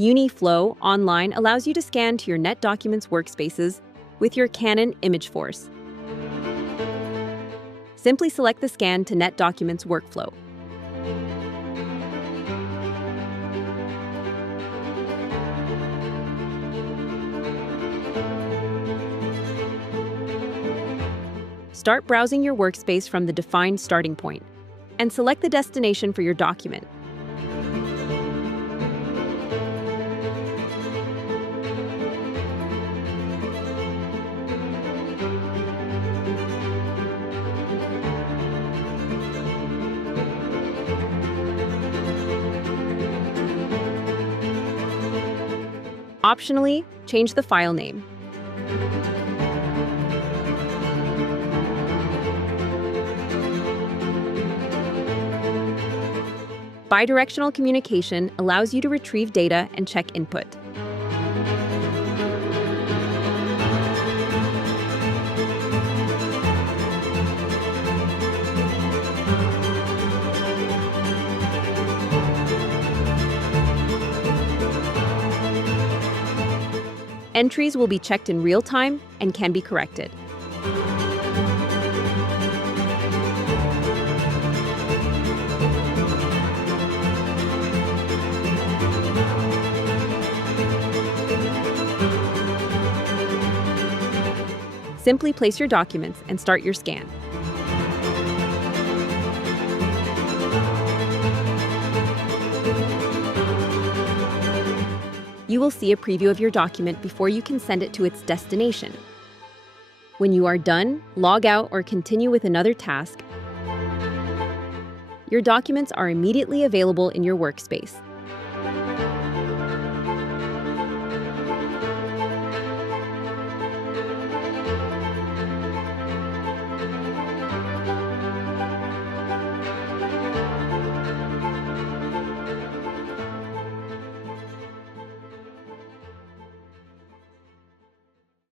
uniFLOW online allows you to scan to your NetDocuments workspaces with your Canon image force. Simply select the Scan to NetDocuments workflow. Start browsing your workspace from the defined starting point, and select the destination for your document. Optionally, change the file name. Bidirectional communication allows you to retrieve data and check input. Entries will be checked in real time and can be corrected. Simply place your documents and start your scan. You will see a preview of your document before you can send it to its destination. When you are done, log out or continue with another task. Your documents are immediately available in your workspace.